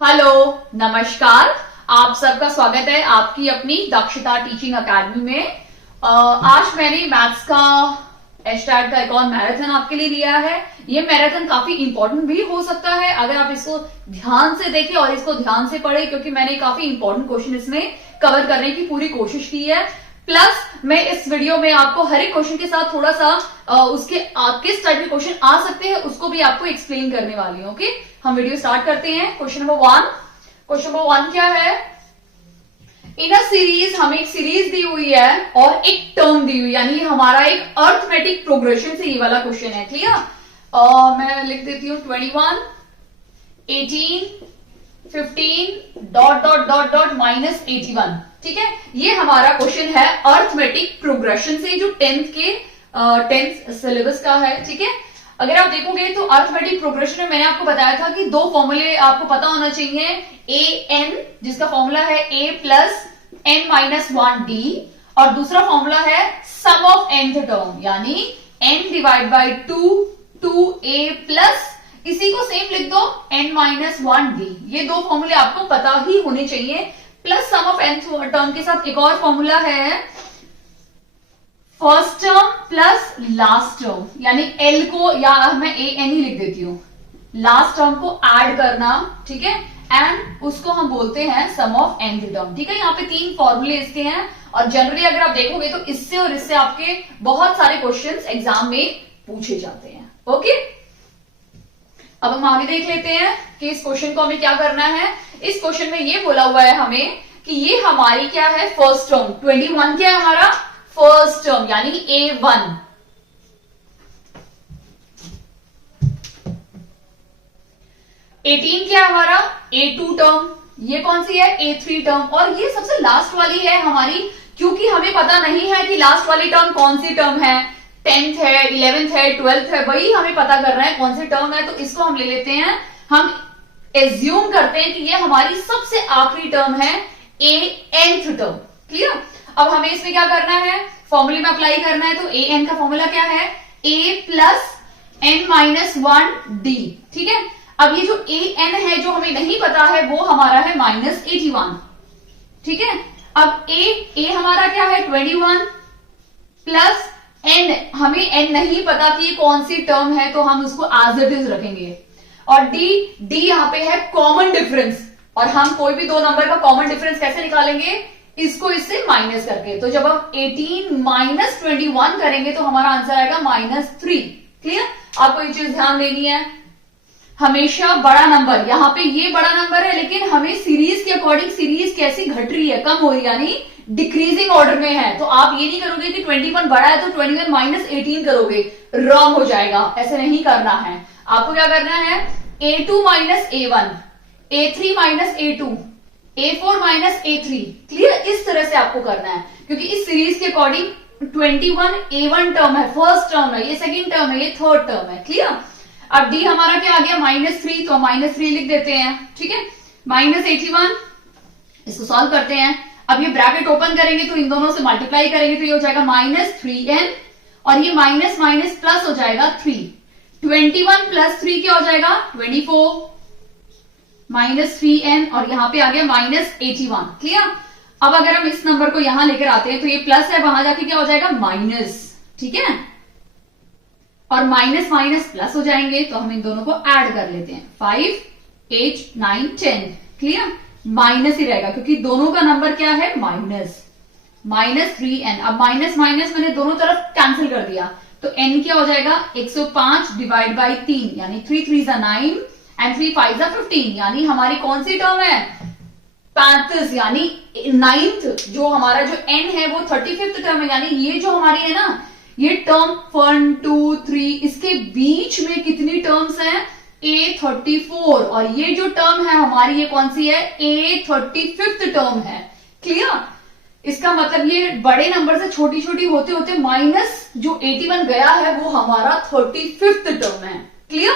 Hello, नमस्कार। आप सबका स्वागत है आपकी अपनी दक्षता टीचिंग अकेडमी में। आज मैंने मैथ्स का एस्टार्ट का एक और मैराथन आपके लिए लिया है। ये मैराथन काफी इंपॉर्टेंट भी हो सकता है अगर आप इसको ध्यान से देखें और इसको ध्यान से पढ़े, क्योंकि मैंने काफी इंपॉर्टेंट क्वेश्चन इसमें कवर करने की पूरी कोशिश की है। प्लस मैं इस वीडियो में आपको हर एक क्वेश्चन के साथ थोड़ा सा उसके किस टाइप के क्वेश्चन आ सकते हैं उसको भी आपको एक्सप्लेन करने वाली हूँ। ओके, हम वीडियो स्टार्ट करते हैं। Question number 1। क्वेश्चन नंबर 1 क्या है? इन अ सीरीज, हमें एक सीरीज दी हुई है और एक टर्म दी हुई, यानी हमारा एक अर्थमेटिक प्रोग्रेशन से ये वाला क्वेश्चन है। क्लियर? मैं लिख देती हूँ 21, 18, 15 dot dot dot dot minus 81। ठीक है, ये हमारा क्वेश्चन है अर्थमेटिक प्रोग्रेशन से, जो 10th सिलेबस का है। ठीक है, अगर आप देखोगे तो अर्थमेटिक प्रोग्रेशन में मैंने आपको बताया था कि दो फॉर्मूले आपको पता होना चाहिए। ए एन, जिसका फॉर्मूला है ए प्लस एन माइनस 1 डी, और दूसरा फॉर्मूला है सम ऑफ nth टर्म, यानी n divide by 2 a plus, इसी को सेम लिख दो n माइनस 1 डी। ये दो फॉर्मूले आपको पता ही होने चाहिए। Plus sum of nth term के साथ एक और फॉर्मूला है first term plus last term, यानी एल को, या मैं ए एन ही लिख देती हूं, लास्ट टर्म को ऐड करना। ठीक है, एंड उसको हम बोलते हैं सम ऑफ nth टर्म। ठीक है, यहाँ पे 3 फॉर्मूले इसके हैं, और जनरली अगर आप देखोगे तो इससे और इससे आपके बहुत सारे क्वेश्चंस एग्जाम में पूछे जाते हैं। ओके, अब हम आगे देख लेते हैं कि इस क्वेश्चन को हमें क्या करना है। इस क्वेश्चन में ये बोला हुआ है हमें कि ये हमारी क्या है, फर्स्ट टर्म। 21 क्या है हमारा फर्स्ट टर्म, यानी A1। एटीन क्या है हमारा A2 टर्म, ये कौन सी है A3 टर्म, और ये सबसे लास्ट वाली है हमारी, क्योंकि हमें पता नहीं है कि लास्ट वाली टर्म कौन सी टर्म है। 10th है, 11th है, 12th है, वही हमें पता करना है कौन सी टर्म है। तो इसको हम ले लेते हैं, हम एज्यूम करते हैं कि ये हमारी सबसे आखिरी टर्म है nth टर्म। क्लियर? अब हमें इसमें क्या करना है, फॉर्मूले में अप्लाई करना है। तो an का फॉर्मूला क्या है, a plus n minus 1 D. ठीक है, अब ये जो an है जो हमें नहीं पता है वो हमारा है माइनस 81। ठीक है, अब a हमारा क्या है 21 प्लस n, हमें n नहीं पता कि ये कौन सी टर्म है, तो हम उसको एज इट इज रखेंगे। और d यहां पे है कॉमन डिफरेंस, और हम कोई भी दो नंबर का कॉमन डिफरेंस कैसे निकालेंगे, इसको इससे माइनस करके। तो जब हम 18 माइनस 21 करेंगे तो हमारा आंसर आएगा -3। क्लियर? आपको ये चीज ध्यान देनी है, हमेशा बड़ा नंबर, यहाँ पे ये बड़ा नंबर है, लेकिन हमें सीरीज के अकॉर्डिंग सीरीज कैसी घट रही है, कम हो रही है, यानी डिक्रीजिंग ऑर्डर में है। तो आप ये नहीं करोगे कि 21 बड़ा है तो 21 माइनस 18 करोगे, रॉन्ग हो जाएगा। ऐसे नहीं करना है, आपको क्या करना है, A2 minus A1, A3 minus A2, A4 minus A3। Clear? इस तरह से आपको करना है, क्योंकि इस सीरीज के अकॉर्डिंग 21 A1 टर्म है, फर्स्ट टर्म है, ये सेकंड टर्म है, ये थर्ड टर्म है। क्लियर? अब d हमारा क्या आ गया -3, तो -3 लिख देते हैं। ठीक है, -81, इसको सॉल्व करते हैं। अब ये ब्रैकेट ओपन करेंगे तो इन दोनों से मल्टीप्लाई करेंगे तो ये हो जाएगा -3n, और ये माइनस माइनस प्लस हो जाएगा 3। 21 प्लस 3 क्या हो जाएगा 24, -3n, और यहां पे आ गया -81। क्लियर? अब अगर हम इस नंबर को यहां लेकर आते हैं तो ये प्लस है, वहां जाके क्या हो जाएगा माइनस। ठीक है, और माइनस माइनस प्लस हो जाएंगे, तो हम इन दोनों को ऐड कर लेते हैं। 5, 8, 9, 10। क्लियर? माइनस ही रहेगा क्योंकि दोनों का नंबर क्या है -3n। अब माइनस माइनस मैंने दोनों तरफ कैंसिल कर दिया, तो n क्या हो जाएगा 105 डिवाइड बाई 3, यानी 3 3 9 एंड 3 5 15, यानी हमारी कौन सी टर्म है 35, यानी 9th जो हमारा जो n है वो 35th टर्म है। यानी ये जो हमारी है ना, ये टर्म 1 2 3, इसके बीच में कितनी टर्म्स हैं A34, और ये जो टर्म है हमारी ये कौन सी है A35th टर्म है। क्लियर? इसका मतलब ये बड़े नंबर से छोटी छोटी होते होते माइनस जो 81 गया है वो हमारा 35th टर्म है। क्लियर?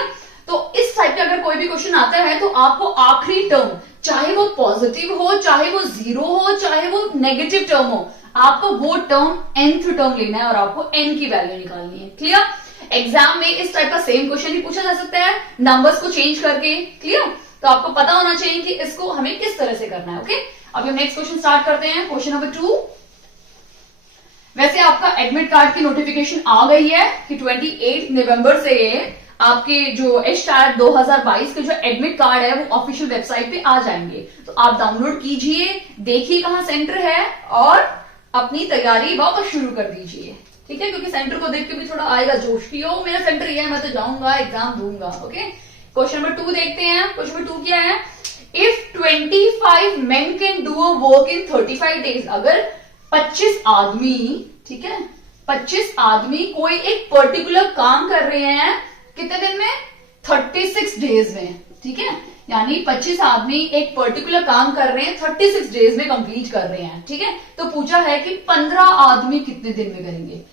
तो इस टाइप का अगर कोई भी क्वेश्चन आता है तो आपको आखिरी टर्म, चाहे वो पॉजिटिव हो, चाहे वो 0 हो, चाहे वो नेगेटिव टर्म हो, आपको वो टर्म nth टर्म लेना है और आपको n की वैल्यू निकालनी है। क्लियर? एग्जाम में इस टाइप का सेम क्वेश्चन ही पूछा जा सकता है, नंबर्स को चेंज करके। क्लियर? तो आपको पता होना चाहिए कि इसको हमें किस तरह से करना है। ओके, अब हम नेक्स्ट क्वेश्चन स्टार्ट करते हैं। Question number 2। वैसे आपका एडमिट कार्ड की नोटिफिकेशन आ गई है कि 28 नवंबर से आपके जो एच-टायर 2022 के जो एडमिट कार्ड है वो ऑफिशियल वेबसाइट पे आ जाएंगे। तो आप डाउनलोड कीजिए, देखिए कहां सेंटर है और अपनी तैयारी वापस शुरू कर दीजिए। ठीक है, क्योंकि सेंटर को देख के भी थोड़ा आएगा जोश कि ओ मेरा सेंटर ये है, मैं तो जाऊंगा, एग्जाम दूंगा। ओके, क्वेश्चन नंबर 2 देखते हैं। क्वेश्चन नंबर 2 क्या है? If 25 men can do a work in 35 days, अगर 25 आदमी, ठीक है, 25 आदमी कोई एक पर्टिकुलर काम कर रहे हैं कितने दिन में? 36 डेज में। ठीक है, यानी 25 आदमी एक पर्टिकुलर काम कर रहे हैं, 36 डेज में कंप्लीट कर रहे हैं। ठीक है, तो पूछा है कि 15 आदमी कितने दिन में करेंगे।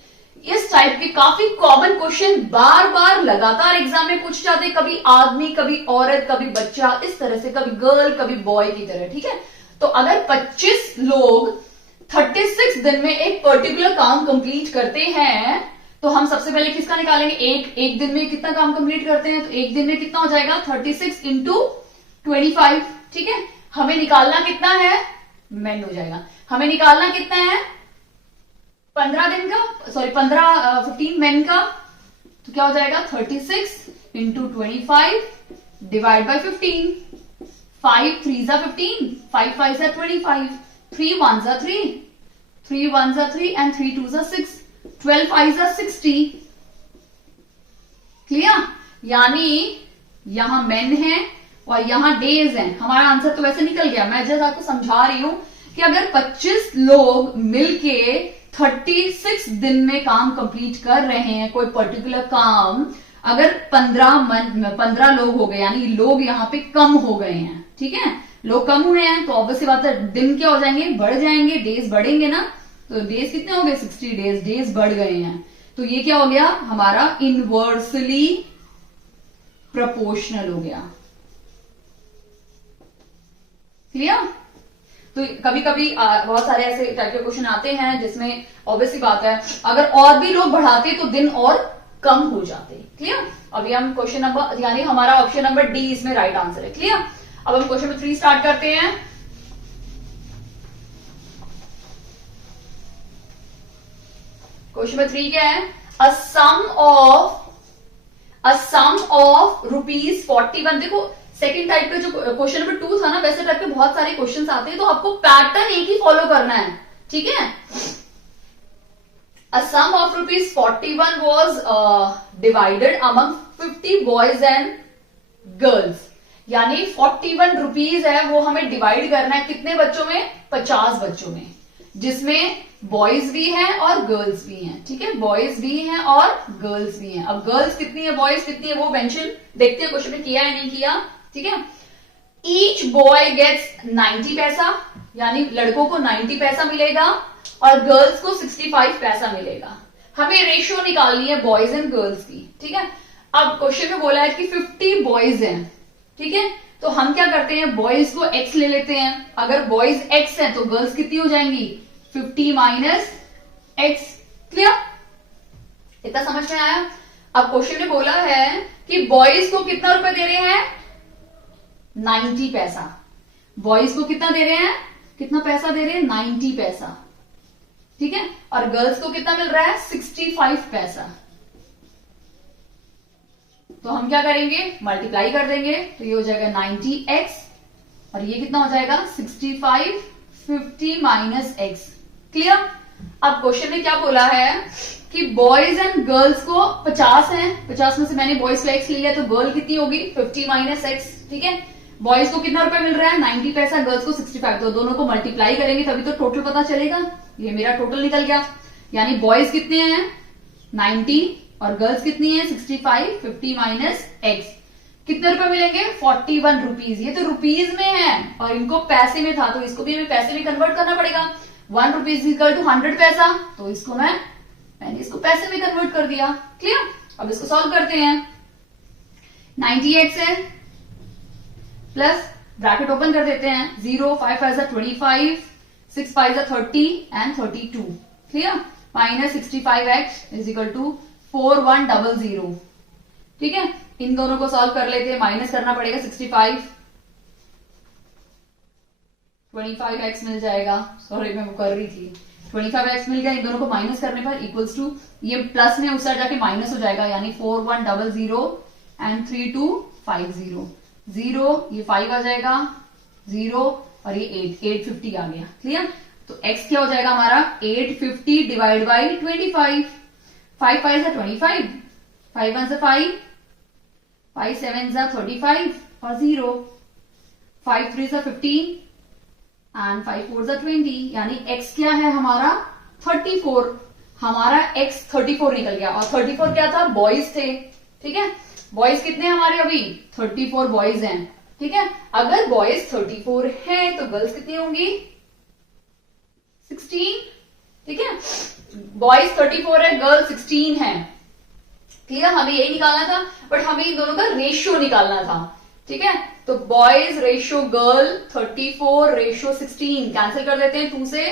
इस टाइप के काफी कॉमन क्वेश्चन बार बार लगातार एग्जाम में पूछ जाते, कभी आदमी, कभी औरत, कभी बच्चा, इस तरह से, कभी गर्ल, कभी बॉय की तरह। ठीक है, तो अगर 25 लोग 36 दिन में एक पर्टिकुलर काम कंप्लीट करते हैं तो हम सबसे पहले किसका निकालेंगे? एक दिन में कितना काम कंप्लीट करते हैं, तो एक दिन में कितना हो जाएगा? 36 इंटू 25। ठीक है, हमें निकालना कितना है? मेन हो जाएगा। हमें निकालना कितना है? 15 दिन का, सॉरी 15 मेन का, तो क्या हो जाएगा? 36 इंटू 25 डिवाइड बाई 15। 5 3 जा 15, 5 5 जा 25, 3 1 जा 3, 3 1 जा 3 एंड 3 2 जा 6, 12 5 जा 60। क्लियर? यानी यहां मेन है और यहां डेज हैं। हमारा आंसर तो वैसे निकल गया, मैं जस्ट आपको समझा रही हूं कि अगर 25 लोग मिलके 36 दिन में काम कंप्लीट कर रहे हैं कोई पर्टिकुलर काम, अगर 15 लोग हो गए, यानी लोग यहां पे कम हो गए हैं। ठीक है, लोग कम हुए हैं तो ऑब्वियसली बात है दिन क्या हो जाएंगे? बढ़ जाएंगे, डेज बढ़ेंगे ना। तो डेज कितने हो गए? 60 डेज, डेज बढ़ गए हैं। तो ये क्या हो गया? हमारा इनवर्सली प्रोपोर्शनल हो गया। क्लियर? तो कभी कभी बहुत सारे ऐसे टाइप के क्वेश्चन आते हैं जिसमें ऑब्वियसली बात है अगर और भी लोग बढ़ाते तो दिन और कम हो जाते। क्लियर? अभी हम क्वेश्चन नंबर, यानी हमारा ऑप्शन नंबर डी इसमें राइट आंसर है। क्लियर? अब हम क्वेश्चन नंबर 3 स्टार्ट करते हैं। क्वेश्चन नंबर 3 क्या है? A sum of rupees 41। देखो सेकेंड टाइप का जो क्वेश्चन नंबर 2 था ना, वैसे टाइप के बहुत सारे क्वेश्चंस आते हैं, तो आपको पैटर्न एक ही फॉलो करना है। ठीक है, a sum of rupees 41 was divided among 50 boys and girls. यानी 41 रुपीज है वो हमें डिवाइड करना है कितने बच्चों में? 50 बच्चों में, जिसमें बॉयज भी हैं और गर्ल्स भी हैं। ठीक है, बॉयज भी हैं और गर्ल्स भी हैं। अब गर्ल्स कितनी है, बॉयज कितनी है, वो मेंशन देखते हैं क्वेश्चन में किया है नहीं किया। ठीक है, ईच बॉय गेट्स 90 पैसा, यानी लड़कों को 90 पैसा मिलेगा और गर्ल्स को 65 पैसा मिलेगा। हमें रेशियो निकालनी है बॉयज एंड गर्ल्स की। ठीक है, अब क्वेश्चन में बोला है कि 50 बॉयज हैं। ठीक है, तो हम क्या करते हैं? बॉयज को x ले लेते हैं। अगर बॉयज x है तो गर्ल्स कितनी हो जाएंगी? 50 माइनस x। क्लियर? इतना समझ में आया? अब क्वेश्चन में बोला है कि बॉयज को कितना रुपए दे रहे हैं? 90 पैसा। बॉयज को कितना दे रहे हैं? कितना पैसा दे रहे हैं? 90 पैसा। ठीक है, और गर्ल्स को कितना मिल रहा है? 65 पैसा। तो हम क्या करेंगे? मल्टीप्लाई कर देंगे, तो ये हो जाएगा 90x और ये कितना हो जाएगा? 65, 50 माइनस x। क्लियर? अब क्वेश्चन में क्या बोला है कि बॉयज एंड गर्ल्स को 50 हैं, 50 में से मैंने बॉयज को x ले लिया, तो गर्ल कितनी होगी? 50 माइनस x। ठीक है, बॉयज को कितना रुपए मिल रहा है? 90 पैसा, गर्ल्स को 65। तो दोनों को मल्टीप्लाई करेंगे तभी तो टोटल पता चलेगा। ये मेरा टोटल निकल गया, यानी बॉयज कितने हैं? 90 और गर्ल्स कितनी है? 65, 50 माइनस x। कितने रुपए मिलेंगे? 41 रुपीज। ये तो रुपीज में है और इनको पैसे में था, तो इसको भी हमें पैसे में कन्वर्ट करना पड़ेगा। 1 रुपीज इक्वल टू 100 पैसा, तो इसको मैंने इसको पैसे में कन्वर्ट कर दिया। क्लियर? अब इसको सॉल्व करते हैं। 90x है प्लस ब्रैकेट ओपन कर देते हैं, 0 5 5 जा 25, 6 5 जा 30 and 32। Clear? Minus 65x is equal to 4100। ठीक है, इन दोनों को सॉल्व कर लेते हैं। माइनस करना पड़ेगा 65, 25x मिल जाएगा, सॉरी मैं वो कर रही थी, 25x मिल गया। इन दोनों को माइनस करने पर इक्वल्स टू, ये प्लस में उस साइड जाके माइनस हो जाएगा, यानी 4100 एंड 3250, 0 ये 5 आ जाएगा, 0 और ये 850 आ गया। क्लियर? तो x क्या हो जाएगा हमारा 850 डिवाइड बाई 25, 5 5 25, 5 1 5, 5 7 35 और 0, 5 3 15 एंड 5 4 20, यानी x क्या है हमारा 34। हमारा x 34 निकल गया, और 34 क्या था, बॉयज थे। ठीक है, बॉयज कितने हैं हमारे अभी 34 बॉयज हैं। ठीक है, अगर बॉयज 34 हैं तो गर्ल्स कितनी होंगी 16। ठीक है, बॉयज 34 है, गर्ल्स 16 है। ठीक है, हमें यही निकालना था, बट हमें इन दोनों का रेशियो निकालना था। ठीक है, तो boys ratio girl 34 ratio 16 cancel कर देते हैं 2 से,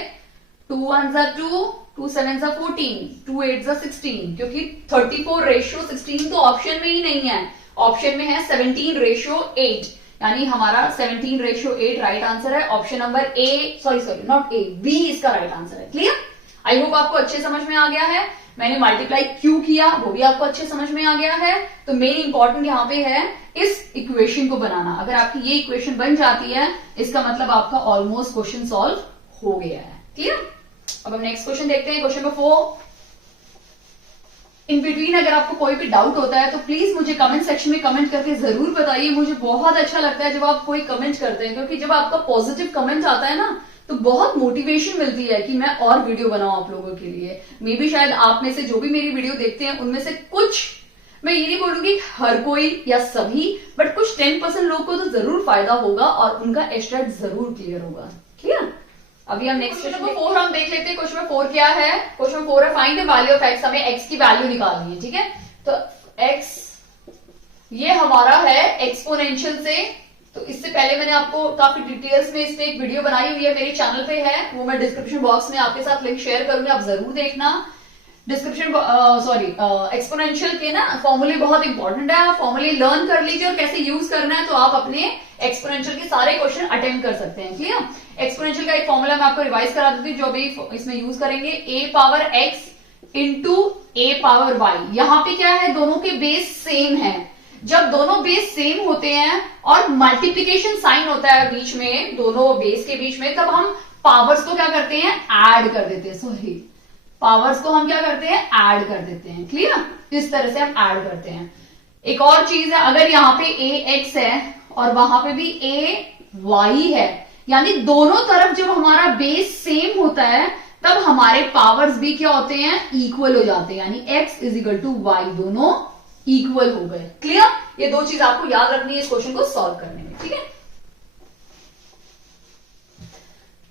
2 1 2, 2 7 14, 2 8 16, क्योंकि 34 रेशियो 16 तो ऑप्शन में ही नहीं है, ऑप्शन में है 17 रेशियो 8, यानी हमारा 17 रेशियो 8 राइट आंसर है। Option number A, sorry not A, B इसका राइट आंसर है। क्लियर? आई होप आपको अच्छे समझ में आ गया है। मैंने मल्टीप्लाई क्यों किया वो भी आपको अच्छे समझ में आ गया है। तो मेन इंपॉर्टेंट यहां पे है इस इक्वेशन को बनाना। अगर आपकी ये इक्वेशन बन जाती है, इसका मतलब आपका ऑलमोस्ट क्वेश्चन सॉल्व हो गया है। क्लियर? अब हम नेक्स्ट क्वेश्चन देखते हैं, क्वेश्चन नंबर 4। इन बिटवीन अगर आपको कोई भी डाउट होता है तो प्लीज मुझे कमेंट सेक्शन में कमेंट करके जरूर बताइए। मुझे बहुत अच्छा लगता है जब आप कोई कमेंट करते हैं, क्योंकि जब आपका पॉजिटिव कमेंट आता है ना तो बहुत मोटिवेशन मिलती है कि मैं और वीडियो बनाऊं आप लोगों के लिए। मे भी शायद आप में से जो भी मेरी वीडियो देखते हैं उनमें से कुछ, मैं ये नहीं बोलूंगी हर कोई या सभी, बट कुछ 10% लोग को तो जरूर फायदा होगा और उनका एस्ट्रेट जरूर क्लियर होगा। क्लियर? अभी हम नेक्स्ट क्वेश्चन नंबर 4 हम देख लेते हैं। क्वेश्चन नंबर 4 क्या है? क्वेश्चन नंबर 4 है find the value of x। हमें x की वैल्यू निकालनी है। ठीक है, तो x ये हमारा है एक्सपोनेंशियल से। तो इससे पहले मैंने आपको काफी डिटेल्स में इस पे एक वीडियो बनाई हुई है, मेरे चैनल पे है, वो मैं डिस्क्रिप्शन बॉक्स में आपके साथ लिंक शेयर करूंगी, आप जरूर देखना। डिस्क्रिप्शन एक्सपोनेंशियल के ना फॉर्मूले बहुत इंपॉर्टेंट है, आप फॉर्मूले लर्न कर लीजिए और कैसे यूज करना है तो आप अपने एक्सपोनेंशियल के सारे क्वेश्चन अटेम्प्ट कर सकते हैं। क्लियर? एक्सपोनेंशियल का एक फॉर्मूला मैं आपको रिवाइज करा देती हूँ जो अभी इसमें यूज करेंगे, a power x into a power y। यहाँ पे क्या है, दोनों के बेस सेम है। जब दोनों बेस सेम होते हैं और मल्टीप्लीकेशन साइन होता है बीच में, दोनों बेस के बीच में, तब हम पावर्स को क्या करते हैं, ऐड कर देते हैं। सॉरी, पावर्स को हम क्या करते हैं, ऐड कर देते हैं। क्लियर? इस तरह से हम ऐड करते हैं। एक और चीज है, अगर यहाँ पे a x है और वहां पे भी a y है, यानी दोनों तरफ जब हमारा बेस सेम होता है तब हमारे पावर्स भी क्या होते हैं, इक्वल हो जाते हैं, यानी x is equal to y, दोनों इक्वल हो गए। क्लियर? ये दो चीज आपको याद रखनी है इस क्वेश्चन को सॉल्व करने में। ठीक है,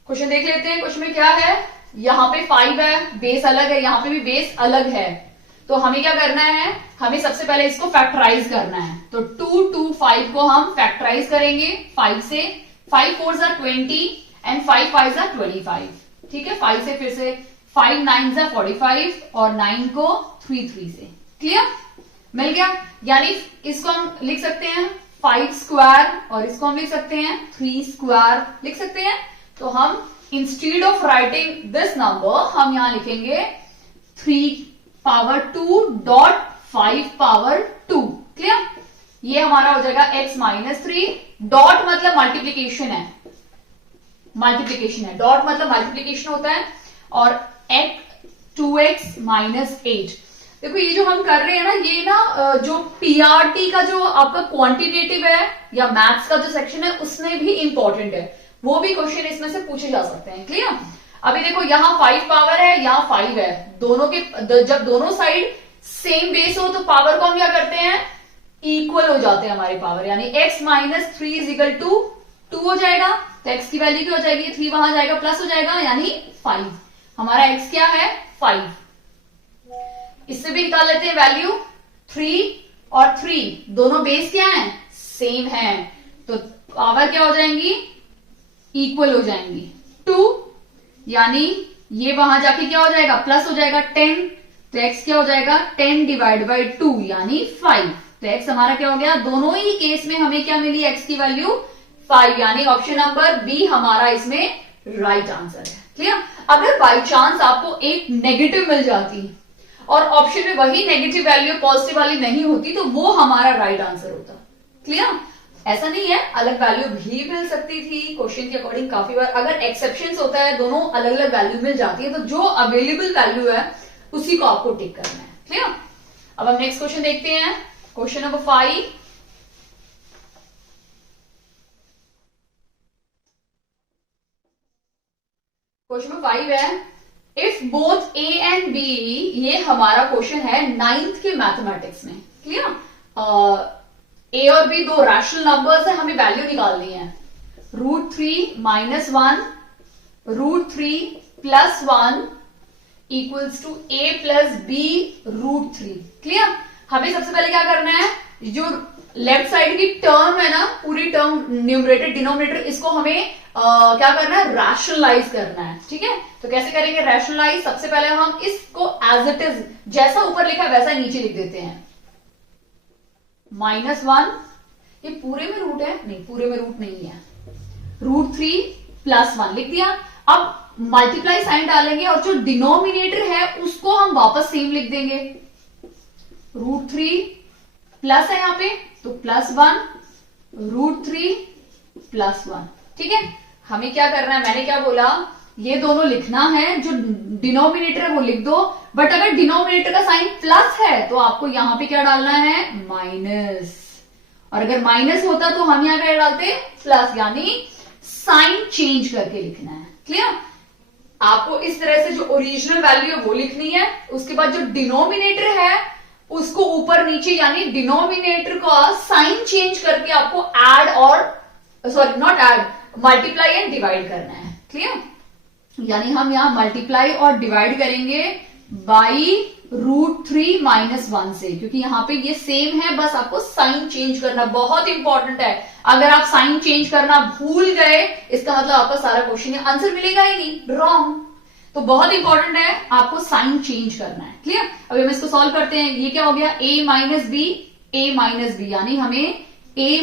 क्वेश्चन देख लेते हैं। क्वेश्चन में क्या है, यहां पे 5 है, बेस अलग है, यहां पे भी बेस अलग है, तो हमें क्या करना है, हमें सबसे पहले इसको फैक्टराइज करना है। तो 2 2 5 को हम फैक्टराइज करेंगे 5 से, 5 4 20 एंड 5 5 25। ठीक है, 5 से फिर से 5 9 45 और 9 को 3 3 से। क्लियर? मिल गया, यानी इसको हम लिख सकते हैं 5 स्क्वायर और इसको हम लिख सकते हैं 3 स्क्वायर लिख सकते हैं। तो हम instead of writing this number हम यहां लिखेंगे 3 पावर 2 डॉट 5 पावर 2। क्लियर? ये हमारा हो जाएगा x माइनस 3, डॉट मतलब मल्टीप्लीकेशन है, मल्टीप्लीकेशन है, डॉट मतलब मल्टीप्लीकेशन होता है, और x 2x माइनस 8। देखो ये जो हम कर रहे हैं ना, ये ना जो पीआरटी का जो आपका क्वांटिटेटिव है या मैथ्स का जो सेक्शन है उसमें भी इंपॉर्टेंट है, वो भी क्वेश्चन इसमें से पूछे जा सकते हैं। क्लियर? अभी देखो यहाँ 5 पावर है, यहाँ 5 है, दोनों के जब दोनों साइड सेम बेस हो तो पावर को हम क्या करते हैं, इक्वल हो जाते हैं हमारे पावर, यानी x minus 3 is equal to 2 हो जाएगा। तो x की वैल्यू क्या हो जाएगी, 3 वहां जाएगा प्लस हो जाएगा, यानी 5। हमारा x क्या है, 5। इससे भी निकाल लेते हैं वैल्यू, 3 और 3 दोनों बेस क्या है, सेम है, तो पावर क्या हो जाएंगी, इक्वल हो जाएंगी। 2 यानी ये वहां जाके क्या हो जाएगा, प्लस हो जाएगा 10, तो x क्या हो जाएगा 10 डिवाइड बाई 2 यानी 5। तो x हमारा क्या हो गया, दोनों ही केस में हमें क्या मिली, x की वैल्यू 5, यानी ऑप्शन नंबर बी हमारा इसमें राइट आंसर है। क्लियर? अगर बाई चांस आपको एक नेगेटिव मिल जाती और ऑप्शन में वही नेगेटिव वैल्यू पॉजिटिव वाली नहीं होती तो वो हमारा राइट आंसर होता। क्लियर? ऐसा नहीं है, अलग वैल्यू भी मिल सकती थी क्वेश्चन के अकॉर्डिंग। काफी बार अगर एक्सेप्शंस होता है, दोनों अलग अलग वैल्यू मिल जाती है, तो जो अवेलेबल वैल्यू है उसी को आपको टिक करना है। क्लियर? अब हम नेक्स्ट क्वेश्चन देखते हैं, क्वेश्चन नंबर 5। क्वेश्चन नंबर 5 है, if both a and b, ये हमारा क्वेश्चन है 9th के मैथमेटिक्स में। क्लियर? ए और बी दो रैशनल नंबर्स है, हमें वैल्यू निकालनी है। √3 - 1, √3 + 1 equals to a + b √3। Clear? हमें सबसे पहले क्या करना है, जो लेफ्ट साइड की टर्म है ना, पूरी टर्म न्यूमरेटर डिनोमिनेटर, इसको हमें क्या करना है, रैशनलाइज करना है। ठीक है? तो कैसे करेंगे रैशनलाइज? सबसे पहले हम इसको एज इट इज, जैसा ऊपर लिखा है वैसा नीचे लिख देते हैं। -1, ये पूरे में रूट है? नहीं, पूरे में रूट नहीं है। √3 + 1 लिख दिया। अब मल्टीप्लाई साइन डालेंगे और जो डिनोमिनेटर है उसको हम वापस सेम लिख देंगे। √3 प्लस है यहां पे, तो +1, √3 + 1। ठीक है? हमें क्या करना है, मैंने क्या बोला, ये दोनों लिखना है, जो डिनोमिनेटर है वो लिख दो, बट अगर डिनोमिनेटर का साइन प्लस है तो आपको यहां पे क्या डालना है, माइनस। और अगर माइनस होता तो हम यहां क्या डालते, प्लस, यानी साइन चेंज करके लिखना है। क्लियर? आपको इस तरह से जो ओरिजिनल वैल्यू है वो लिखनी है, उसके बाद जो डिनोमिनेटर है उसको ऊपर नीचे, यानी डिनोमिनेटर का साइन चेंज करके आपको ऐड और not add, multiply and divide करना है। क्लियर? यानी हम यहां मल्टीप्लाई और डिवाइड करेंगे बाई √3 - 1 से, क्योंकि यहां पे ये सेम है, बस आपको साइन चेंज करना बहुत इंपॉर्टेंट है। अगर आप साइन चेंज करना भूल गए, इसका मतलब आपका सारा क्वेश्चन आंसर मिलेगा ही नहीं, रॉन्ग। तो बहुत इंपॉर्टेंट है, आपको साइन चेंज करना है। क्लियर? अभी हम इसको सॉल्व करते हैं। ये क्या हो गया, a - b, यानी हमें a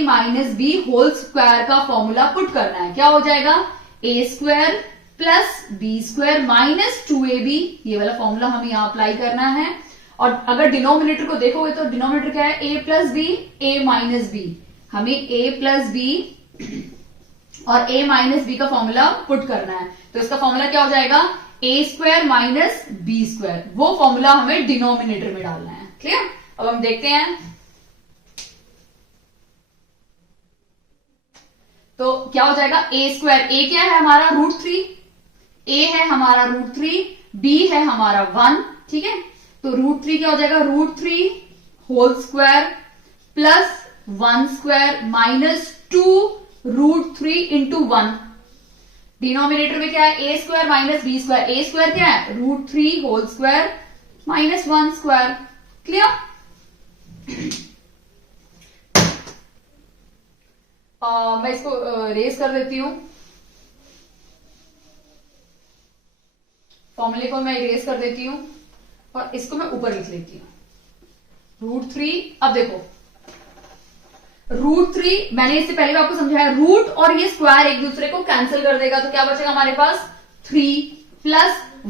- b होल स्क्वायर का फॉर्मूला पुट करना है। क्या हो जाएगा, a² + b² - 2ab, ये वाला फॉर्मूला हमें यहां अप्लाई करना है। और अगर डिनोमिनेटर को देखोगे तो डिनोमिनेटर क्या है, a + b, a - b, हमें a + b और a - b का फॉर्मूला पुट करना है। तो इसका फॉर्मूला क्या हो जाएगा, a² - b², वो फॉर्मूला हमें डिनोमिनेटर में डालना है। क्लियर? अब हम देखते हैं, तो क्या हो जाएगा, a², a क्या है हमारा, √3, a है हमारा √3, b है हमारा 1। ठीक है? तो √3 क्या हो जाएगा, √3 होल स्क्वायर + 1² - 2√3 × 1। डिनोमिनेटर में क्या है, a² - b², a² क्या है, √3 होल स्क्वायर - 1²। क्लियर? मैं इसको रेस कर देती हूं, फॉर्मूले को मैं इरेज कर देती हूं और इसको मैं ऊपर लिख लेती हूं, √3। अब देखो, √3 मैंने इससे पहले भी आपको समझाया, रूट और ये स्क्वायर एक दूसरे को कैंसिल कर देगा, तो क्या बचेगा हमारे पास, 3 +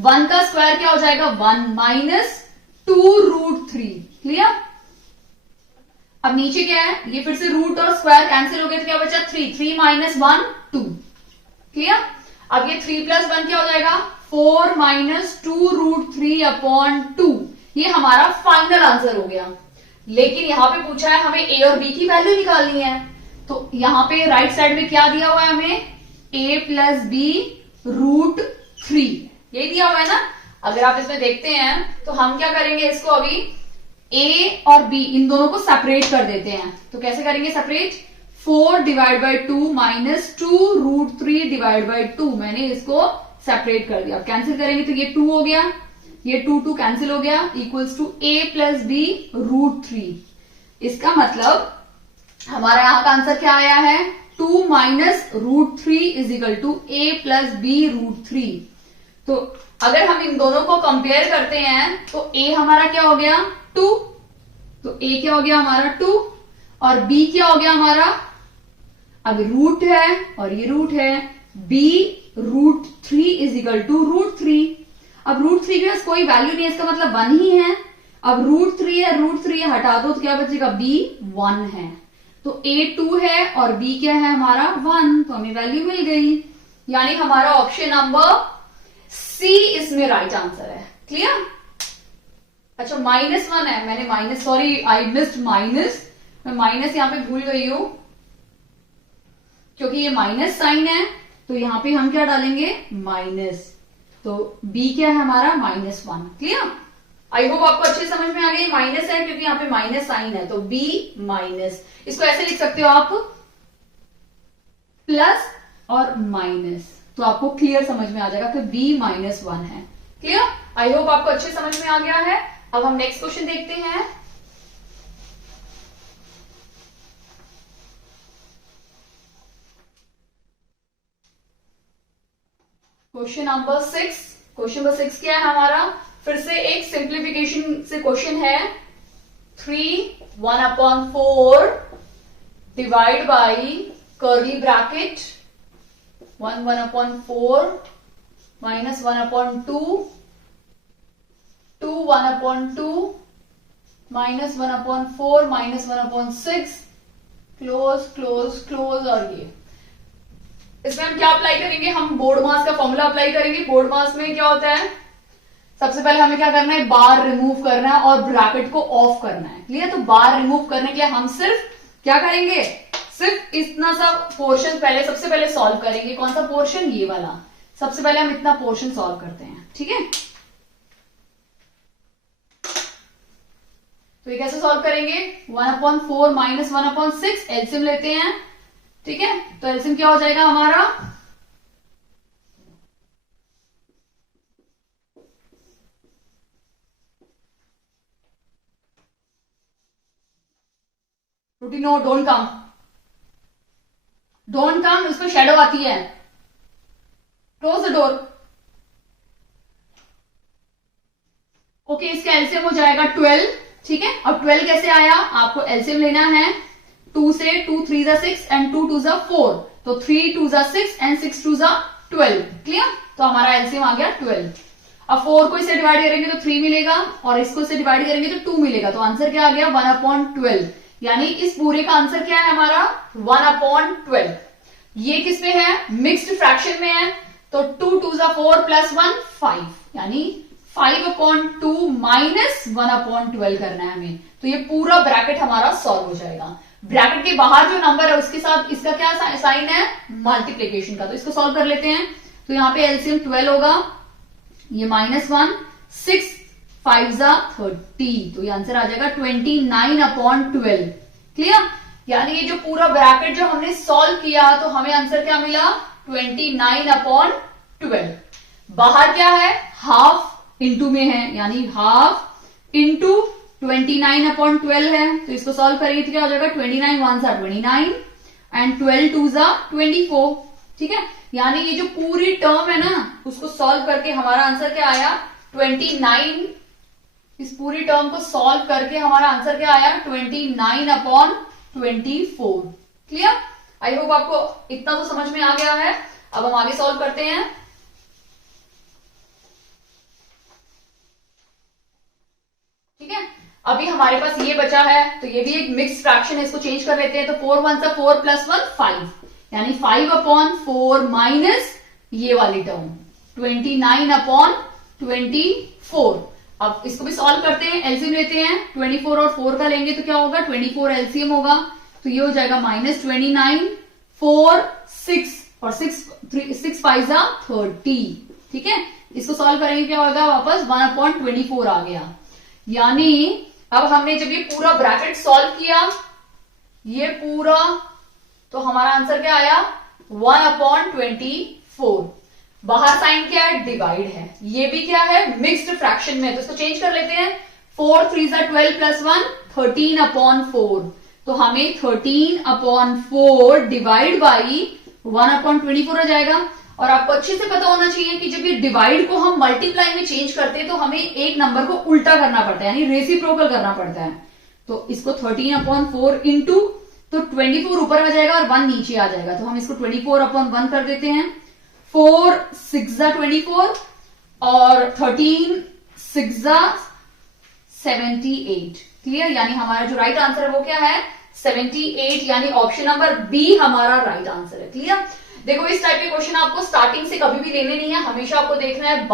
1 का स्क्वायर क्या हो जाएगा, 1 - 2√3। क्लियर? अब नीचे क्या है, ये फिर से रूट और स्क्वायर कैंसिल हो गए, तो क्या बचा, 3 - 1 2। क्लियर? अब ये 3 + 1 क्या हो जाएगा, 4 - 2√3/2। ये हमारा फाइनल आंसर हो गया। लेकिन यहां पे पूछा है हमें a और b की वैल्यू निकालनी है, तो यहां पे राइट साइड में क्या दिया हुआ है हमें, a + b √3, यही दिया हुआ है ना। अगर आप इसमें देखते हैं तो हम क्या करेंगे, इसको अभी a और b इन दोनों को सेपरेट कर देते हैं। तो कैसे करेंगे सेपरेट, 4/2 - 2√3/2, मैंने इसको सेपरेट कर दिया। कैंसिल करेंगे तो ये 2 हो गया, ये 2 कैंसिल हो गया, इक्वल्स टू a + b √3। इसका मतलब हमारा यहां का आंसर क्या आया है, 2 - √3 = a + b √3। तो अगर हम इन दोनों को कंपेयर करते हैं तो a हमारा क्या हो गया, 2, तो a क्या हो गया हमारा 2, और b क्या हो गया हमारा, अब रूट है और ये रूट है, b √3 इज इक्वल टू √3। अब √3 के पास कोई वैल्यू नहीं है, इसका मतलब 1 ही है। अब √3 है, √3 हटा दो तो क्या बचेगा, b 1 है। तो a 2 है और b क्या है हमारा 1, तो हमें वैल्यू मिल गई। यानी हमारा ऑप्शन नंबर सी इसमें राइट आंसर है। क्लियर? अच्छा -1 है, मैंने minus, sorry I missed minus, मैं माइनस यहां पे भूल गई हूं क्योंकि ये माइनस साइन है, तो यहां पे हम क्या डालेंगे, माइनस। तो b क्या है हमारा -1। क्लियर? आई होप आपको अच्छे समझ में आ गई। माइनस है क्योंकि यहाँ पे माइनस साइन है, तो b माइनस, इसको ऐसे लिख सकते हो आप प्लस और माइनस, तो आपको क्लियर समझ में आ जाएगा कि b -1 है। क्लियर? आई होप आपको अच्छे समझ में आ गया है। अब हम नेक्स्ट क्वेश्चन देखते हैं। Question number 6। क्वेश्चन नंबर 6 क्या है हमारा, फिर से एक सिंप्लीफिकेशन से क्वेश्चन है। 3 1/4 divide by curly bracket 1 1/4 minus 1/2 2 1/2 minus 1/4 minus 1/6 close close close. और ये इसमें हम क्या अप्लाई करेंगे, हम बोर्ड मास का फॉर्मूला अप्लाई करेंगे। बोर्ड मास में क्या होता है, सबसे पहले हमें क्या करना है, बार रिमूव करना है और ब्रैकेट को ऑफ करना है। क्लियर? तो बार रिमूव करने के लिए हम सिर्फ क्या करेंगे, सिर्फ इतना सा पोर्शन पहले, सबसे पहले सॉल्व करेंगे। कौन सा पोर्शन, ये वाला। सबसे पहले हम इतना पोर्शन सॉल्व करते हैं। ठीक है, तो ये कैसे सॉल्व करेंगे, 1/4 माइनस 1/6 एलसीएम लेते हैं। ठीक है, तो एलसीएम क्या हो जाएगा हमारा, नो डोंट कम, उसमें शेडो आती है। Close the door. ओके, इसका एलसीएम हो जाएगा 12। ठीक है, अब 12 कैसे आया, आपको एलसीएम लेना है 2 से, 2 3 जा 6 एंड 2 2 जा 4, तो 3 2 जा 6 एंड 6 2 जा 12। क्लियर? तो हमारा एलसीएम आ गया 12। अब 4 को इससे डिवाइड करेंगे तो 3 मिलेगा और इसको इससे डिवाइड करेंगे तो 2 मिलेगा, तो आंसर क्या आ गया 1/12। यानी इस पूरे का आंसर क्या है हमारा 1/12। ये किसमें है, मिक्स्ड फ्रैक्शन में है, तो 2 2 जा 4 प्लस 1 5, यानी 5/2 माइनस 1/12 करना है हमें। तो ये पूरा ब्रैकेट हमारा सॉल्व हो जाएगा। ब्रैकेट के बाहर जो नंबर है उसके साथ इसका क्या साइन है, मल्टीप्लीकेशन का, तो इसको सॉल्व कर लेते हैं। तो यहाँ पे एलसीएम 12 होगा, ये -1 6 5 जा 30, तो ये आंसर आ जाएगा 29/12। क्लियर? यानी ये जो पूरा ब्रैकेट जो हमने सॉल्व किया तो हमें आंसर क्या मिला 29/12। बाहर क्या है, हाफ इंटू में है, यानी हाफ इंटू 29/12 है, तो इसको सॉल्व करेंगे तो क्या हो जाएगा 29 1 जा 29 एंड 12 2 जा 24। ठीक है, यानी ये जो पूरी टर्म है ना उसको सॉल्व करके हमारा आंसर क्या आया 29। इस पूरी टर्म को सॉल्व करके हमारा आंसर क्या आया 29/24। क्लियर? आई होप आपको इतना तो समझ में आ गया है। अब हम आगे सॉल्व करते हैं। ठीक है, अभी हमारे पास ये बचा है, तो ये भी एक मिक्स फ्रैक्शन है, इसको चेंज कर लेते हैं। तो 4 1 जा 4 प्लस 1 5, यानी 5/4 माइनस ये वाली टर्म 29/24। अब इसको भी सॉल्व करते हैं, एलसीएम लेते हैं। 24 और 4 का लेंगे तो क्या होगा 24 एलसीएम होगा, तो ये हो जाएगा -29 4 6 और 6 5 जा 30। ठीक है, इसको सॉल्व करेंगे क्या होगा वापस 1/24 आ गया। यानी अब हमने जब ये पूरा ब्रैकेट सॉल्व किया, ये पूरा, तो हमारा आंसर क्या आया 1/24। बाहर साइन क्या है, डिवाइड है, ये भी क्या है मिक्स्ड फ्रैक्शन में, तो इसको चेंज कर लेते हैं। 4 3 जा 12 प्लस 1 13/4, तो हमें 13/4 डिवाइड बाई 1/24 हो जाएगा। और आपको अच्छे से पता होना चाहिए कि जब ये डिवाइड को हम मल्टीप्लाई में चेंज करते हैं तो हमें एक नंबर को उल्टा करना पड़ता है, यानी रेसिप्रोकल करना पड़ता है। तो इसको 13/4 इंटू तो 24 ऊपर आ जाएगा और 1 नीचे आ जाएगा, तो हम इसको 24/1 कर देते हैं। 4 6 24 और 13 6 78। क्लियर? यानी हमारा जो राइट आंसर है वो क्या है? 78, यानी ऑप्शन नंबर बी हमारा राइट आंसर है। क्लियर? देखो इस टाइप के क्वेश्चन आपको स्टार्टिंग से कभी भी लेने नहीं है, हमेशा आपको देखना है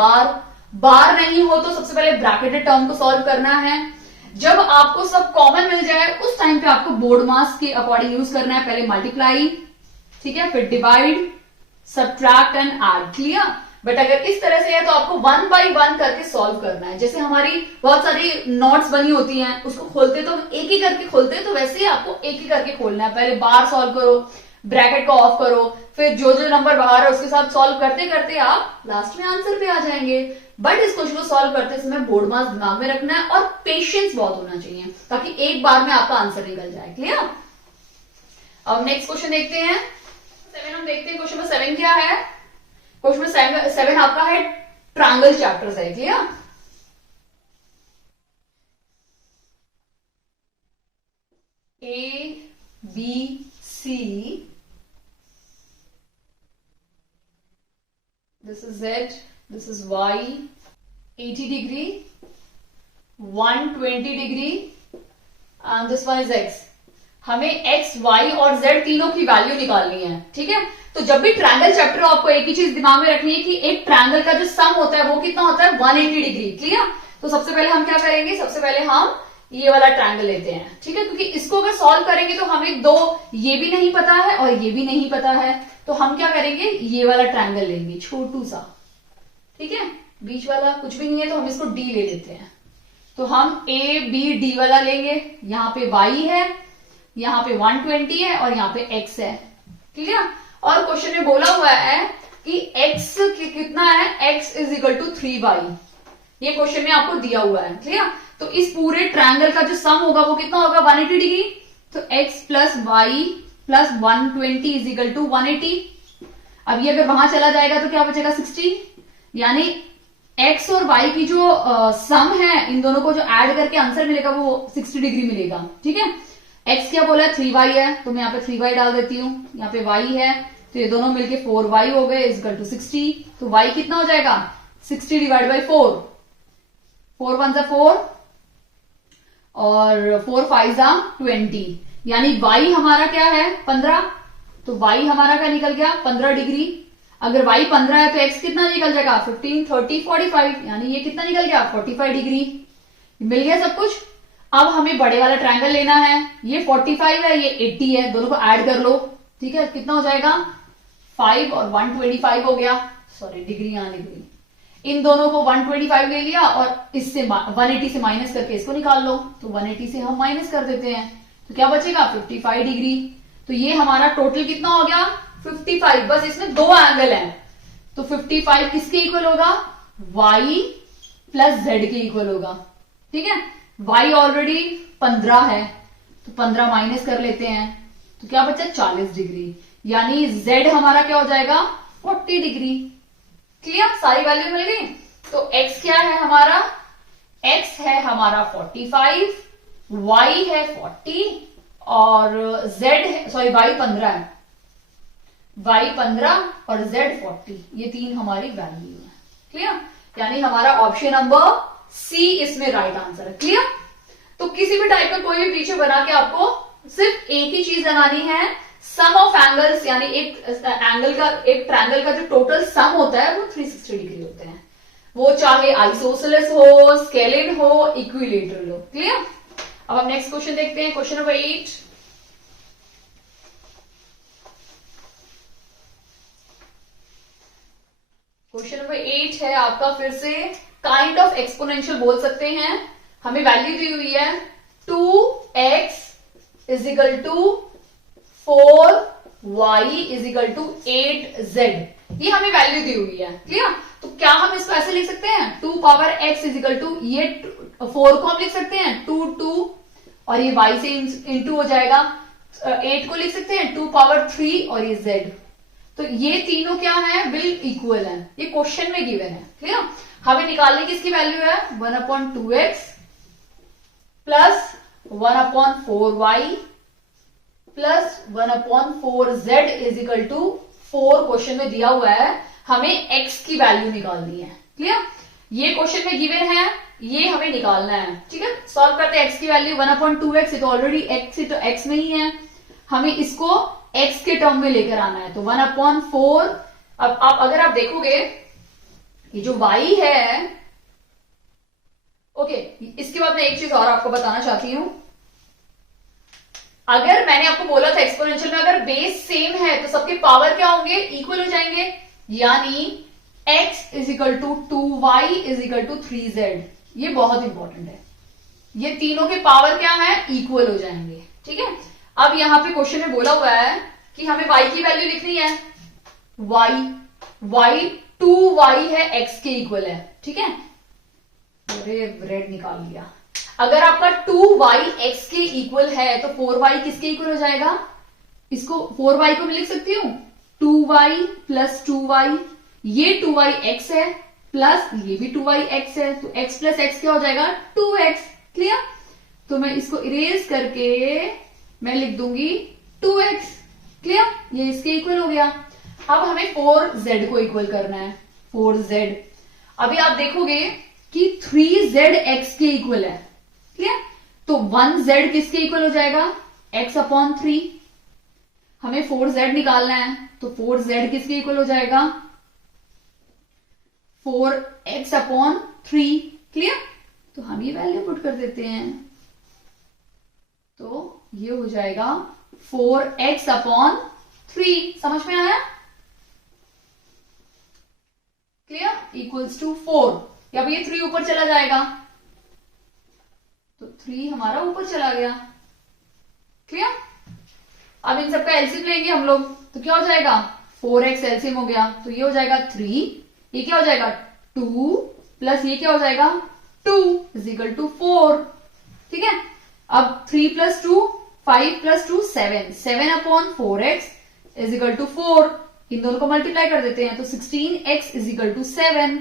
बार नहीं हो तो सबसे पहले ब्रैकेटेड टर्म को सॉल्व करना है। जब आपको सब कॉमन मिल जाए उस टाइम पे आपको बोर्ड मास के अकॉर्डिंग यूज करना है। पहले मल्टीप्लाई, ठीक है, फिर divide, subtract and add. Clear? But अगर इस तरह से है तो आपको 1 by 1 करके सॉल्व करना है। जैसे हमारी बहुत सारी नोट्स बनी होती हैं, उसको खोलते तो एक ही करके खोलते हैं, तो वैसे ही आपको एक ही करके खोलना है। पहले बार सॉल्व करो, ब्रैकेट को ऑफ करो, फिर जो जो नंबर बाहर है उसके साथ सॉल्व करते करते आप लास्ट में आंसर पे आ जाएंगे। बट इस क्वेश्चन को सॉल्व करते समय बोर्ड मास दिमाग में रखना है और पेशेंस बहुत होना चाहिए ताकि एक बार में आपका आंसर निकल जाए। क्लियर? अब नेक्स्ट क्वेश्चन देखते हैं। 7 हम देखते हैं। क्वेश्चन नंबर 7 क्या है? क्वेश्चन नंबर 7 आपका है ट्रायंगल चैप्टर्स है। Clear? A B C, this is Z, this is Y, 80 degree, 120 degree and this one is X। हमें X, Y और Z तीनों की वैल्यू निकालनी है। ठीक है? तो जब भी ट्रायंगल चैप्टर हो आपको एक ही चीज दिमाग में रखनी है कि एक ट्रायंगल का जो सम होता है वो कितना होता है? 180 डिग्री। क्लियर? तो सबसे पहले हम क्या करेंगे? सबसे पहले हम ये वाला ट्रायंगल लेते हैं। ठीक है? क्योंकि इसको अगर सॉल्व करेंगे तो हमें दो ये भी नहीं पता है और ये भी नहीं पता है, तो हम क्या करेंगे? ये वाला ट्रायंगल लेंगे, छोटू सा। ठीक है? बीच वाला कुछ भी नहीं है तो हम इसको डी ले लेते हैं। तो हम ए बी डी वाला लेंगे। यहाँ पे y है, यहाँ पे 120 है और यहाँ पे x है। क्लियर? और क्वेश्चन में बोला हुआ है कि x कितना है? x is equal to 3y। ये क्वेश्चन में आपको दिया हुआ है। क्लियर? तो इस पूरे ट्रायंगल का जो सम होगा वो कितना होगा? 180 डिग्री। तो x plus y plus 120 is equal to 180। अब ये अगर वहां चला जाएगा तो क्या बचेगा? 60। यानी x और y की जो सम है, इन दोनों को जो ऐड करके आंसर मिलेगा वो 60 डिग्री मिलेगा। ठीक है? x क्या बोला है? 3y है, तो मैं यहाँ पे 3y डाल देती हूँ। यहाँ पे y है तो ये दोनों मिलके 4y हो गए इज इक्वल टू 60। तो y कितना हो जाएगा? 60 डिवाइड बाई 4, 4 1 4 और 4 5 20, यानी y हमारा क्या है? 15। तो y हमारा क्या निकल गया? 15 डिग्री। अगर y 15 है तो x कितना निकल जाएगा? 15 30 45, यानी ये कितना निकल गया? 45 डिग्री। मिल गया सब कुछ। अब हमें बड़े वाला ट्रायंगल लेना है। ये 45 है, ये 80 है, दोनों को ऐड कर लो। ठीक है? कितना हो जाएगा? 5 और 125 हो गया। सॉरी, डिग्री यहां डिग्री। इन दोनों को 125 ले लिया और इससे 180 से माइनस करके इसको निकाल लो। तो 180 से हम माइनस कर देते हैं तो क्या बचेगा? 55 डिग्री। तो ये हमारा टोटल कितना हो गया? 55। बस इसमें दो एंगल हैं तो 55 किसके इक्वल होगा? y प्लस z के इक्वल होगा। ठीक है? y ऑलरेडी 15 है तो 15 माइनस कर लेते हैं तो क्या बचा? 40 डिग्री। यानी z हमारा क्या हो जाएगा? 40 डिग्री। क्लियर? सारी वैल्यू मिल गई। तो x क्या है हमारा? x है हमारा 45, y है 40 और z है, सॉरी y 15 है, y 15 और z 40। ये तीन हमारी वैल्यू है। क्लियर? यानी हमारा ऑप्शन नंबर सी इसमें राइट आंसर है। क्लियर? तो किसी भी टाइप का कोई भी पीछे बना के आपको सिर्फ एक ही चीज लगानी है, सम ऑफ एंगल्स, यानी एक एंगल का, एक ट्रायंगल का जो टोटल सम होता है वो 360 डिग्री होते हैं। वो चाहे आइसोसेलेस हो, स्केलिन हो, इक्विलेटरल हो। क्लियर? अब हम नेक्स्ट क्वेश्चन देखते हैं। Question number 8। क्वेश्चन नंबर 8 है आपका फिर से काइंड ऑफ एक्सपोनेंशियल बोल सकते हैं। हमें वैल्यू दी हुई है 2x is equal to 4y is equal to 8z। ये हमें वैल्यू दी हुई है। क्लियर? तो क्या हम इसको ऐसे लिख सकते हैं? 2 power x is equal to, ये 4 को हम लिख सकते हैं 2 और ये y से इंटू हो जाएगा। 8 को लिख सकते हैं 2 पावर 3 और ये z। तो ये तीनों क्या है? बिल इक्वल है। ये क्वेश्चन में गिवन है। क्लियर? हमें निकालने की इसकी वैल्यू है 1/2x plus 1/4y plus 1/4 z is equal to 4 question में दिया हुआ है, हमें x की वैल्यू निकालनी है। क्लियर? ये क्वेश्चन में गिवन है, ये हमें निकालना है। ठीक है, सॉल्व करते हैं। x की वैल्यू 1/2x, ये तो ऑलरेडी x है तो x में ही है, हमें इसको x के टर्म में लेकर आना है। तो 1/4, अब आप अगर आप देखोगे ये जो y है, ओके, इसके बाद मैं एक चीज और आपको बताना चाहती हूं। अगर मैंने आपको बोला था एक्सपोनेंशियल में अगर बेस सेम है तो सबके पावर क्या होंगे, इक्वल हो जाएंगे, यानी x is equal to 2y is equal to 3z। ये बहुत इंपॉर्टेंट है, ये तीनों के पावर क्या है, इक्वल हो जाएंगे। ठीक है, अब यहां पे क्वेश्चन में बोला हुआ है कि हमें y की वैल्यू लिखनी है, y 2y है, x के इक्वल है। ठीक है, अरे रेड निकाल लिया। अगर आपका 2y x के इक्वल है तो 4y किसके इक्वल हो जाएगा, इसको 4y को मैं लिख सकती हूं 2y प्लस 2y, ये 2y x है प्लस ये भी 2y x है, तो x प्लस x क्या हो जाएगा, 2x। क्लियर? तो मैं इसको इरेज करके मैं लिख दूंगी 2x। क्लियर? ये इसके इक्वल हो गया। अब हमें 4z को इक्वल करना है, 4z। अभी आप देखोगे कि 3z x के इक्वल है। क्लियर? तो 1z किसके इक्वल हो जाएगा, x/3। हमें 4z निकालना है, तो 4z किसके इक्वल हो जाएगा, 4x/3। क्लियर? तो हम ये वैल्यू पुट कर देते हैं, तो ये हो जाएगा 4x/3। समझ में आया? क्लियर? Equals to 4। या ये 3 ऊपर चला जाएगा, तो 3 हमारा ऊपर चला गया। क्लियर? अब इन सबका एलसीएम लेंगे हम लोग, तो क्या हो जाएगा, 4x एलसीएम हो गया, तो ये हो जाएगा 3, ये क्या हो जाएगा 2 प्लस ये क्या हो जाएगा 2 इज इक्वल टू 4। ठीक है, अब 3 plus 2 5 plus 2 7, 7/4x is equal to 4। इन दोनों को मल्टीप्लाई कर देते हैं, तो 16x is equal to 7।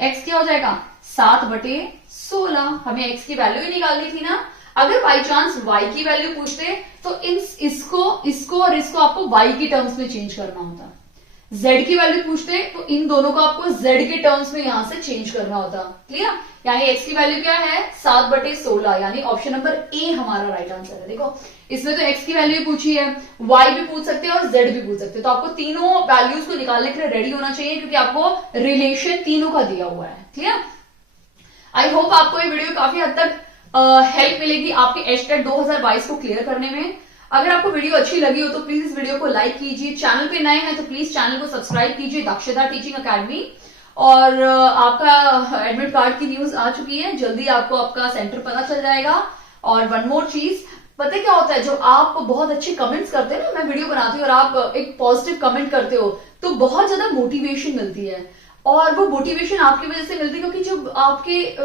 x क्या हो जाएगा, 7/16। हमें x की वैल्यू ही निकालनी थी ना। अगर बाई चांस y की वैल्यू पूछते तो इसको और इसको आपको y की टर्म्स में चेंज करना होता। z की वैल्यू पूछते तो इन दोनों को आपको z के टर्म्स में यहां से चेंज करना होता। क्लियर? यानी x की वैल्यू क्या है, 7/16, यानी ऑप्शन नंबर ए हमारा राइट आंसर है। देखो, इसमें तो x की वैल्यू पूछी है, y भी पूछ सकते हैं और z भी पूछ सकते हैं, तो आपको तीनों वैल्यूज को निकालने के लिए रेडी होना चाहिए, क्योंकि आपको रिलेशन तीनों का दिया हुआ है। क्लियर? आई होप आपको ये वीडियो काफी हद तक हेल्प मिलेगी आपके एचटेट 2022 को क्लियर करने में। अगर आपको वीडियो अच्छी लगी हो तो प्लीज इस वीडियो को लाइक कीजिए, चैनल पे नए हैं तो प्लीज चैनल को सब्सक्राइब कीजिए, दक्षता टीचिंग अकेडमी। और आपका एडमिट कार्ड की न्यूज आ चुकी है, जल्दी आपको आपका सेंटर पता चल जाएगा। और वन मोर चीज, पता क्या होता है, जो आप बहुत अच्छे कमेंट्स करते हैं ना, मैं वीडियो बनाती हूँ और आप एक पॉजिटिव कमेंट करते हो तो बहुत ज्यादा मोटिवेशन मिलती है, और वो मोटिवेशन आपकी वजह से मिलती है, क्योंकि जब आपके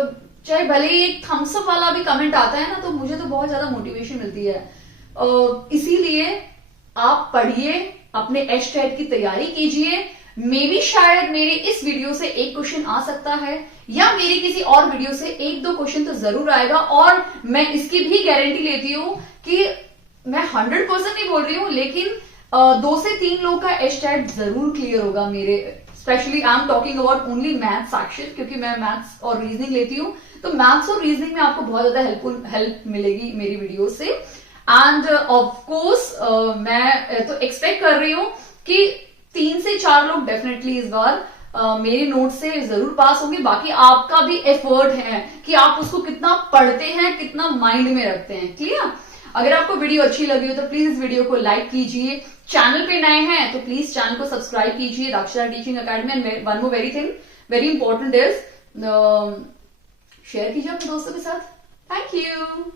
चाहे भले ही एक थम्स अप वाला भी कमेंट आता है ना, तो मुझे तो बहुत ज्यादा मोटिवेशन मिलती है। इसीलिए आप पढ़िए, अपने एचटेट की तैयारी कीजिए। मे बी शायद मेरे इस वीडियो से एक क्वेश्चन आ सकता है, या मेरी किसी और वीडियो से 1-2 क्वेश्चन तो जरूर आएगा। और मैं इसकी भी गारंटी लेती हूं कि मैं 100% नहीं बोल रही हूं, लेकिन 2 से 3 लोग का एचटेट जरूर क्लियर होगा मेरे। Specially I am talking about only maths section, क्योंकि मैं मैथ्स और रीजनिंग लेती हूँ, तो मैथ्स और रीजनिंग में आपको बहुत ज्यादा हेल्प मिलेगी मेरी वीडियो से। एंड ऑफ कोर्स मैं तो एक्सपेक्ट कर रही हूं कि 3 से 4 लोग डेफिनेटली इस बार मेरे नोट से जरूर पास होंगे। बाकी आपका भी एफर्ट है कि आप उसको कितना पढ़ते हैं, कितना माइंड में रखते हैं। क्लियर? अगर आपको वीडियो अच्छी लगी हो तो प्लीज इस वीडियो को लाइक कीजिए, चैनल पे नए हैं तो प्लीज चैनल को सब्सक्राइब कीजिए, दक्षता teaching academy. And one more very important is share कीजिए अपने दोस्तों के साथ। Thank you.